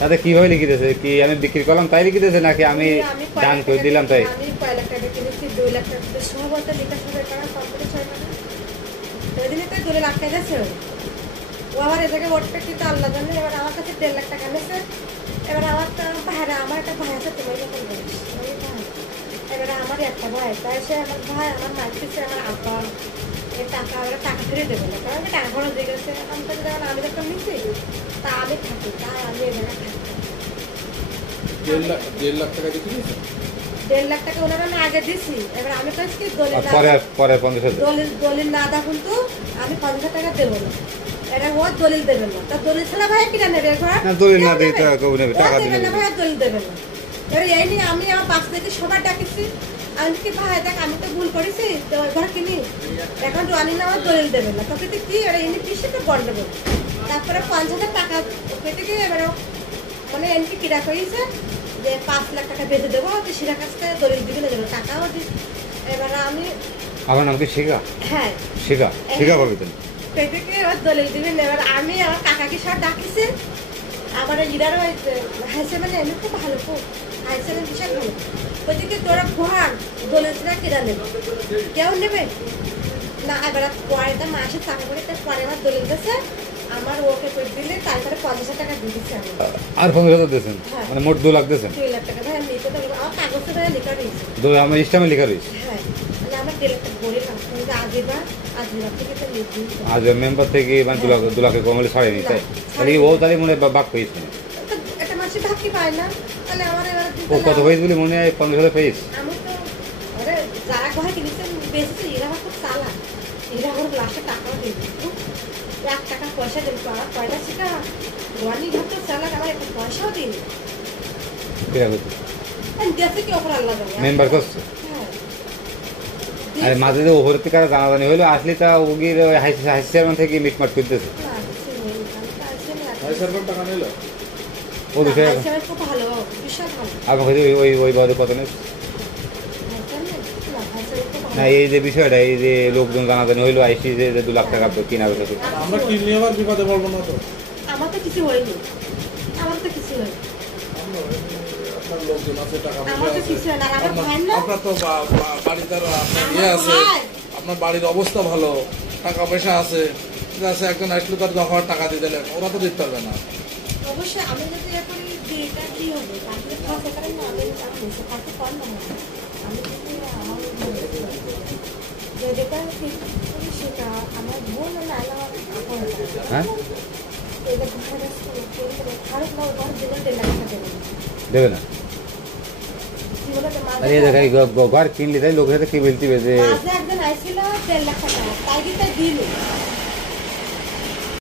তাতে কিভাবে লিখে দিয়েছে? কি আমি বিক্রি করলাম তাই লিখে দিয়েছে নাকি আমি দান করে দিলাম তাই? আমি 5 লাখ টাকা কিনেছি, 2 লাখ টাকা সম্ভবত লিখা সবাই করা কমপ্লিট হয় না। ওই দিনে তো 2 লাখ টাকা আছে। ও আবার এ জায়গায় ওট পেটিতে আল্লাহ জানে। এবার আমার কাছে 1.5 লাখ টাকা নিয়েছে। এবার আমার তো ভাইরা, আমার একটা ভাই আছে, তোমার যখন বলিস এবারে আমার একটা ভাই, তাই সে আমার ভাই আমার মাইকেছে আমার আব্বা এই টাকা টাকা ফিরে দেবে না, কারণ টাকা খরচ দিয়ে গেছে। আমি তো যখন আমি যখন নিচ্ছি তা আমি থাকি, তাই আমি এই জায়গায় থাকি। 1.5 লাখ টাকা দিয়ে কিনেছেন? 1.5 লাখ টাকা ওনারা আমি আগে দিছি। এবার আমি কইছি কি পরে 50,000 দলিল না দা কিন্তু আমি 50 টাকা দেবো না। এটা ও দলিল দেবে না, তা দলিল ছাড়া ভাই কিনা নেবে ঘর? না, দলিল না দিই তো কেউ নেবে, টাকা দেবে দিলে না ভাই, দলিল দেবে না। এবার এই নিয়ে আমি আমার পাশ থেকে সবার ডাকিছি। আমি কি ভাই দেখ আমি তো ভুল করেছি, তো ওই ঘর কিনি এখন রানি না আমার দলিল দেবে না, তোকে কি এবার এনে কিসে তো গন্ডগোল। তারপরে 5,000 টাকা কেটে গিয়ে এবার মানে এমনি কিরা করেছে যে 5 লাখ টাকা বেঁধে দেবো, তুই সেটা কাছ থেকে দলিল দিবি না, দেবো টাকাও দিস। এবার আমি আমার নাম কি শিখা? হ্যাঁ শিখা শিখা পাবি তুমি কেটে গিয়ে এবার দলিল দিবি না। এবার আমি আমার কাকাকে সব ডাকিছি। আমার ইরার হাইসে মানে এমনি খুব ভালো, খুব হাইসে বিশাল ভালো। ওইদিকে তোরা ঘর দলিল ছাড়া কিনা নেবে, কেউ নেবে না। এবার পরে তো মাসে টাকা করে পরে আমার দলিল দিয়েছে, আমার ওকে করে দিলে তারপরে 50,000 টাকা দিয়ে দিচ্ছে আমি। আর 50,000 দিয়েছেন? মানে মোট 2 লাখ দিয়েছেন? 2 লাখ টাকা ভাই আমি নিতে পারবো, আমার কাগজটা ভাই লেখা রয়েছে। আমার ইস্টামে লেখা রয়েছে। হ্যাঁ মানে আমার 1.5 লাখ টাকা ভরে কাগজ আজিবার থেকে তো লিখবি। আজ মেম্বার থেকে মানে 2 লাখের কম হলে ছাড়েনি তাই? তাহলে ও তাহলে মনে হয় বাক পেয়েছে। একটা মাসে ভাগ কি পায় না, তাহলে আমার এবার ও কত পেয়েছে বলে মনে হয়? 50,000 পেয়েছে। আমি তো আরে যারা ঘর কিনেছে বেশি এরা আমার খুব চালাক, এরা আমার লাস্টে টাকাও দিয়ে দিচ্ছে। 1 টাকা পয়সা দেবে আমার পয়সা শিখা রানি ঘর তো চালাক, আমার একটা পয়সাও দিইনি। দেশে কি অপর আল্লাহ জানে মেম্বার করছে। হ্যাঁ আর মাঝে যে ওপর থেকে জানাজানি হইলো আসলে তা ওগির হাইসিয়ার থেকে মিটমাট করতেছে। না কিছু নেই, আমি তো আসলে ভাই সরকার টাকা নিল? ও বিষয়ে খুব ভালো, বিশাল ভালো। আপনার কাছে ওই বাদে কত নেই না? এই যে বিষয়টা, এই যে লোকজন জানাজানি হইলো আইসি যে 2 লাখ টাকা কিনা বেচা করছে। আমরা কি নিয়ে আবার বিপদে পড়বো না তো? আমার তো কিছু হয়নি, আমার তো কিছু হয়নি, আপনার লোকজন আছে, টাকা আমার তো কিছু হয়নি। আর আমার ভাই না, আপনার তো বাড়িতে আপনার ইয়ে আছে, আপনার বাড়ির অবস্থা ভালো, টাকা পয়সা আছে, ঠিক আছে। একজন আসলে তার 10,000 টাকা দিয়ে দিলেন, ওরা তো দিতে পারবে না। অবশ্যই আমি যদি ইয়ে করি বিয়েটা কি হবে, তাহলে খরচ করে না আমি নিচে থাকতে পার না। আমি যদি আমার যেটা ঠিক করি সেটা আমার বোন না হ্যাঁ এটা ঘরে খারাপ না, ঘর দিলে 1.5 লাখ টাকা দেবে দেবে না? কি বলে তো আরে দেখাই ঘর কিনলে তাই লোকের সাথে কি বলতে যে মাঝে একজন আইছিল 1.5 লাখ টাকা, তাই কি তাই দিল।